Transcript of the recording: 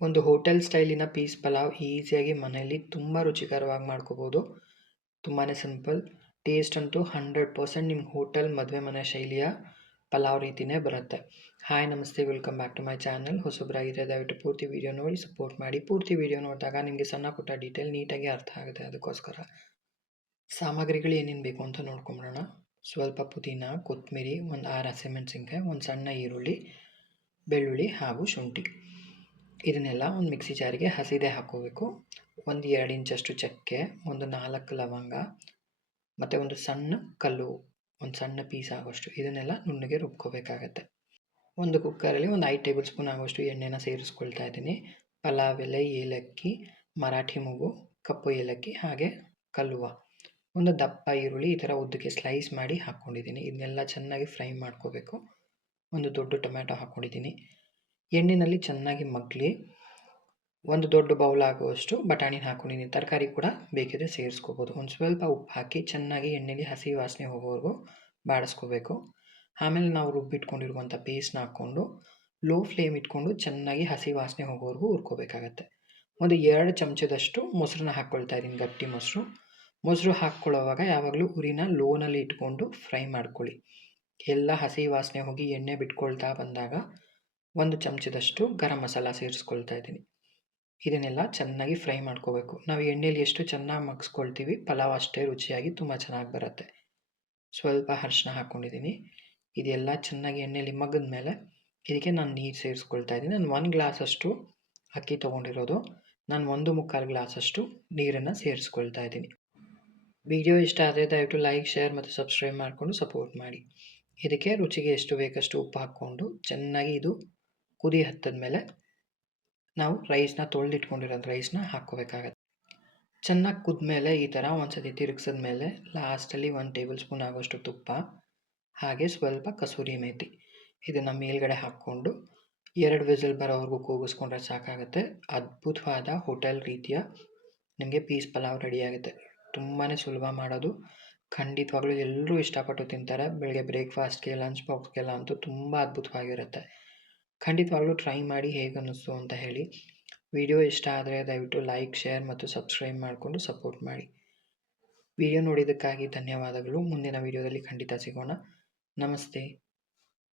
ಒಂದು hotel ಸ್ಟೈಲಿನ piece pulao ಈಸಿಯಾಗಿ ಮನೆಯಲ್ಲಿ ತುಂಬ ರುಚಿಕರವಾಗಿ ಮಾಡ್ಕೋಬೋದು. ತುಂಬಾ ಸಿಂಪಲ್. ಟೇಸ್ಟ್ ಅಂತೂ 100% ನಿಮ್ಮ ಹೋಟೆಲ್ ಮದುವೆ ಮನೆ ಶೈಲಿಯ ಪಲಾವ್ ರೀತಿಯೇ ಬರುತ್ತೆ. ಹಾಯ್ ನಮಸ್ತೆ, welcome back to my channel. ಹೊಸಬ್ರಾಗಿದ್ದರೆ ದಯವಿಟ್ಟು ಪೂರ್ತಿ ವೀಡಿಯೋ ನೋಡಿ ಸಪೋರ್ಟ್ ಮಾಡಿ. ಪೂರ್ತಿ ವೀಡಿಯೋ ನೋಡಿದಾಗ ನಿಮಗೆ ಸಣ್ಣ ಪುಟ್ಟ ಡೀಟೇಲ್ ನೀಟಾಗಿ ಅರ್ಥ ಆಗುತ್ತೆ. ಅದಕ್ಕೋಸ್ಕರ ಸಾಮಗ್ರಿಗಳು ಏನೇನು ಬೇಕು ಅಂತ ನೋಡ್ಕೊಂಬಿಡೋಣ. ಸ್ವಲ್ಪ ಪುದೀನ, ಕೊತ್ತಂಬರಿ, ಒಂದು 6 ಹಸಿಮೆಣಸಿನ್ಕಾಯಿ, ಒಂದು ಸಣ್ಣ ಈರುಳ್ಳಿ, ಬೆಳ್ಳುಳ್ಳಿ ಹಾಗೂ ಶುಂಠಿ. ಇದನ್ನೆಲ್ಲ ಒಂದು ಮಿಕ್ಸಿ ಜಾರಿಗೆ ಹಸಿದೆ ಹಾಕ್ಕೋಬೇಕು. ಒಂದು 2 ಇಂಚಷ್ಟು ಚಕ್ಕೆ, ಒಂದು 4 ಲವಂಗ ಮತ್ತು ಒಂದು ಸಣ್ಣ ಕಲ್ಲು, ಒಂದು ಸಣ್ಣ ಪೀಸ್ ಆಗೋಷ್ಟು ಇದನ್ನೆಲ್ಲ ನುಣ್ಣಗೆ ರುಬ್ಕೋಬೇಕಾಗತ್ತೆ. ಒಂದು ಕುಕ್ಕರಲ್ಲಿ ಒಂದು 5 ಟೇಬಲ್ ಸ್ಪೂನ್ ಆಗೋಷ್ಟು ಎಣ್ಣೆನ ಸೇರಿಸ್ಕೊಳ್ತಾ ಇದ್ದೀನಿ. ಪಲಾವ್ ಎಲೆ, ಏಲಕ್ಕಿ, ಮರಾಠಿ ಮೂಗು, ಕಪ್ಪು ಏಲಕ್ಕಿ ಹಾಗೆ ಕಲ್ಲುವ, ಒಂದು ದಪ್ಪ ಈರುಳ್ಳಿ ಈ ಥರ ಉದ್ದಕ್ಕೆ ಸ್ಲೈಸ್ ಮಾಡಿ ಹಾಕ್ಕೊಂಡಿದ್ದೀನಿ. ಇದನ್ನೆಲ್ಲ ಚೆನ್ನಾಗಿ ಫ್ರೈ ಮಾಡ್ಕೋಬೇಕು. ಒಂದು ದೊಡ್ಡ ಟೊಮ್ಯಾಟೊ ಹಾಕ್ಕೊಂಡಿದ್ದೀನಿ. ಎಣ್ಣೆಯಲ್ಲಿ ಚೆನ್ನಾಗಿ ಮಗ್ಲಿ ಒಂದು ದೊಡ್ಡ ಬೌಲ್ ಆಗುವಷ್ಟು ಬಟಾಣಿ ಹಾಕ್ಕೊಂಡಿದ್ದೀನಿ. ತರಕಾರಿ ಕೂಡ ಬೇಕಿದ್ರೆ ಸೇರಿಸ್ಕೋಬೋದು. ಒಂದು ಸ್ವಲ್ಪ ಉಪ್ಪು ಹಾಕಿ ಚೆನ್ನಾಗಿ ಎಣ್ಣೆಲಿ ಹಸಿ ವಾಸನೆ ಹೋಗೋವರೆಗೂ ಬಾಡಿಸ್ಕೋಬೇಕು. ಆಮೇಲೆ ನಾವು ರುಬ್ಬಿಟ್ಕೊಂಡಿರುವಂಥ ಪೇಸ್ಟ್ನ ಹಾಕ್ಕೊಂಡು ಲೋ ಫ್ಲೇಮ್ ಇಟ್ಕೊಂಡು ಚೆನ್ನಾಗಿ ಹಸಿ ವಾಸನೆ ಹೋಗೋವರೆಗೂ ಹುರ್ಕೋಬೇಕಾಗತ್ತೆ. ಒಂದು 2 ಚಮಚದಷ್ಟು ಮೊಸರನ್ನ ಹಾಕ್ಕೊಳ್ತಾ ಇದ್ದೀನಿ, ಗಟ್ಟಿ ಮೊಸರು. ಮೊಸರು ಹಾಕ್ಕೊಳ್ಳೋವಾಗ ಯಾವಾಗಲೂ ಉರಿನ ಲೋನಲ್ಲಿ ಇಟ್ಕೊಂಡು ಫ್ರೈ ಮಾಡ್ಕೊಳ್ಳಿ. ಎಲ್ಲ ಹಸಿ ವಾಸನೆ ಹೋಗಿ ಎಣ್ಣೆ ಬಿಟ್ಕೊಳ್ತಾ ಬಂದಾಗ 1 ಚಮಚದಷ್ಟು ಗರಂ ಮಸಾಲ ಸೇರಿಸ್ಕೊಳ್ತಾ ಇದ್ದೀನಿ. ಇದನ್ನೆಲ್ಲ ಚೆನ್ನಾಗಿ ಫ್ರೈ ಮಾಡ್ಕೋಬೇಕು. ನಾವು ಎಣ್ಣೆಲಿ ಎಷ್ಟು ಚೆನ್ನಾಗಿ ಮಗ್ಸ್ಕೊಳ್ತೀವಿ ಪಲಾವ್ ಅಷ್ಟೇ ರುಚಿಯಾಗಿ ತುಂಬ ಚೆನ್ನಾಗಿ ಬರುತ್ತೆ. ಸ್ವಲ್ಪ ಅರಿಶಿನ ಹಾಕ್ಕೊಂಡಿದ್ದೀನಿ. ಇದೆಲ್ಲ ಚೆನ್ನಾಗಿ ಎಣ್ಣೆಲಿ ಮಗ್ಗಿದ ಮೇಲೆ ಇದಕ್ಕೆ ನಾನು ನೀರು ಸೇರಿಸ್ಕೊಳ್ತಾ ಇದ್ದೀನಿ. ನಾನು 1 ಗ್ಲಾಸಷ್ಟು ಅಕ್ಕಿ ತೊಗೊಂಡಿರೋದು. ನಾನು 1.25 ಗ್ಲಾಸಷ್ಟು ನೀರನ್ನು ಸೇರಿಸ್ಕೊಳ್ತಾ ಇದ್ದೀನಿ. ವಿಡಿಯೋ ಇಷ್ಟ ಆದರೆ ದಯವಿಟ್ಟು ಲೈಕ್, ಶೇರ್ ಮತ್ತು ಸಬ್ಸ್ಕ್ರೈಬ್ ಮಾಡಿಕೊಂಡು ಸಪೋರ್ಟ್ ಮಾಡಿ. ಇದಕ್ಕೆ ರುಚಿಗೆ ಎಷ್ಟು ಬೇಕಷ್ಟು ಉಪ್ಪು ಹಾಕ್ಕೊಂಡು ಚೆನ್ನಾಗಿ ಇದು ಕುದಿ ಹತ್ತಿದ ಮೇಲೆ ನಾವು ರೈಸ್ನ ತೊಳೆದಿಟ್ಕೊಂಡಿರೋದು ರೈಸ್ನ ಹಾಕ್ಕೋಬೇಕಾಗತ್ತೆ. ಚೆನ್ನಾಗಿ ಕುದ್ಮೇಲೆ ಈ ಥರ ಒಂದು ಸತಿ ತಿರುಗಿಸಿದ ಮೇಲೆ ಲಾಸ್ಟಲ್ಲಿ 1 ಟೇಬಲ್ ಸ್ಪೂನ್ ಆಗೋಷ್ಟು ತುಪ್ಪ ಹಾಗೆ ಸ್ವಲ್ಪ ಕಸೂರಿ ಮೇಥಿ ಇದನ್ನು ಮೇಲ್ಗಡೆ ಹಾಕ್ಕೊಂಡು 2 ವಿಸಿಲ್ ಬರೋವರೆಗೂ ಕೂಗಿಸ್ಕೊಂಡ್ರೆ ಸಾಕಾಗುತ್ತೆ. ಅದ್ಭುತವಾದ ಹೋಟೆಲ್ ರೀತಿಯ ನಿಮಗೆ ಪೀಸ್ ಪಲಾವ್ ರೆಡಿಯಾಗುತ್ತೆ. ತುಂಬಾ ಸುಲಭ ಮಾಡೋದು. ಖಂಡಿತವಾಗ್ಲೂ ಎಲ್ಲರೂ ಇಷ್ಟಪಟ್ಟು ತಿಂತಾರೆ. ಬೆಳಗ್ಗೆ ಬ್ರೇಕ್ಫಾಸ್ಟ್ಗೆ, ಲಂಚ್ ಬಾಕ್ಸ್ಗೆಲ್ಲ ಅಂತೂ ತುಂಬ ಅದ್ಭುತವಾಗಿರುತ್ತೆ. ಖಂಡಿತವಾಗ್ಲೂ ಟ್ರೈ ಮಾಡಿ ಹೇಗೆ ಅನ್ನಿಸ್ತು ಅಂತ ಹೇಳಿ. ವಿಡಿಯೋ ಇಷ್ಟ ಆದರೆ ದಯವಿಟ್ಟು ಲೈಕ್, ಶೇರ್ ಮತ್ತು ಸಬ್ಸ್ಕ್ರೈಬ್ ಮಾಡಿಕೊಂಡು ಸಪೋರ್ಟ್ ಮಾಡಿ. ವಿಡಿಯೋ ನೋಡಿದ್ದಕ್ಕಾಗಿ ಧನ್ಯವಾದಗಳು. ಮುಂದಿನ ವಿಡಿಯೋದಲ್ಲಿ ಖಂಡಿತ ಸಿಗೋಣ. ನಮಸ್ತೆ.